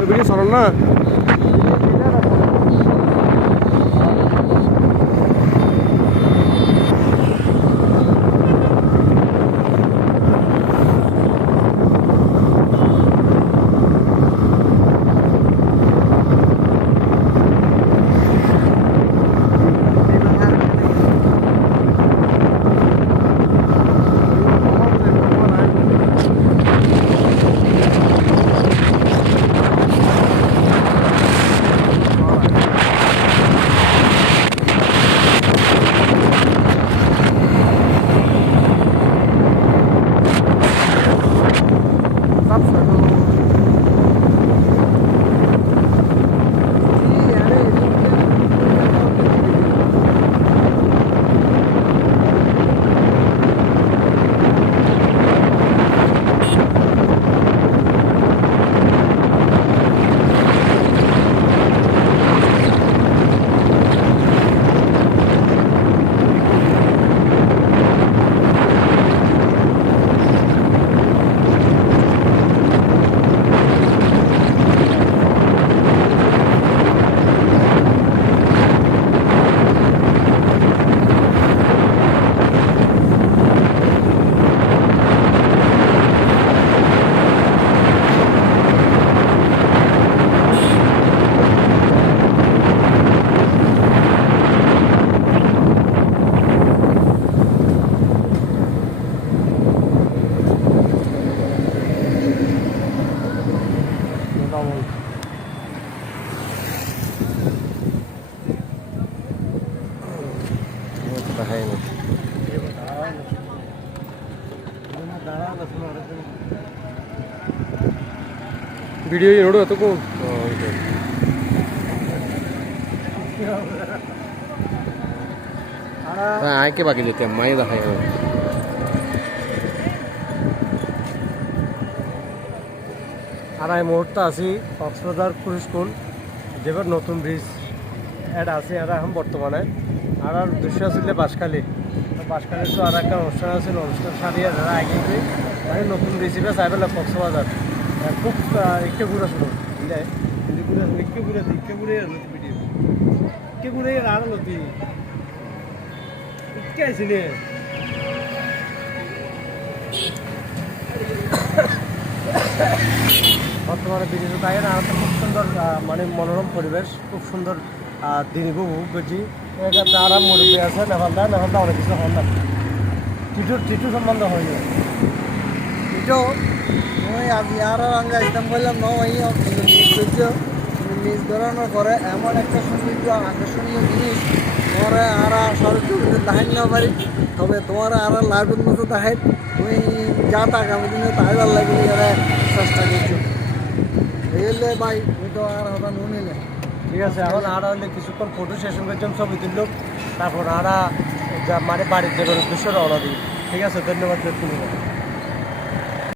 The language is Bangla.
ভিডিও চলন না वीडियो ये नोड़ो तो कौन आके बाकी देते हैं माई दफा আর এই মুহূর্তে আছি কক্সবাজার ক্রুজ স্কুল যেবার নতুন ব্রিজ এড আছে আর এখন বর্তমানে আর দৃশ্য ছিল বাঁশখালী বাঁশখালী তো আর একটা অনুষ্ঠান আছে অনুষ্ঠান সারিয়ে যারা আগে মানে নতুন ব্রিজ হিসেবে চাই পেলাম কক্সবাজার খুব একটু ঘুরে শুনো একটু ঘুরে আর নদী একটু আইসি বর্তমানে ব্রিজে তাই না আর খুব সুন্দর মানে মনোরম পরিবেশ খুব সুন্দর দিন উপভোগ করছি এখানে আরাম মুরব্বী আছে নেভালদা অনেক কিছু হন না টিটু সম্বন্ধ হয়নি টিটু আমি আরও আঙ্গা ইসলাম বললাম নিজ ধরানোর পরে এমন একটা সৌন্দর্য আকর্ষণীয় জিনিস তোমার আর সরকার দেখাই না পারি তবে তোমার আর লাগুন মতো দেখাই তুমি যা আগামী দিনে তাইবার লাগবে চেষ্টা করছো এলে ভাই ওই তো আর হঠাৎ নিলে ঠিক আছে এখন আর হলে কিছুক্ষণ ফটো সেশন করছিলাম ছবি তুললাম তারপর আর মানে বাড়ির যাবার উদ্দেশ্য রওনা দিই ঠিক আছে ধন্যবাদ।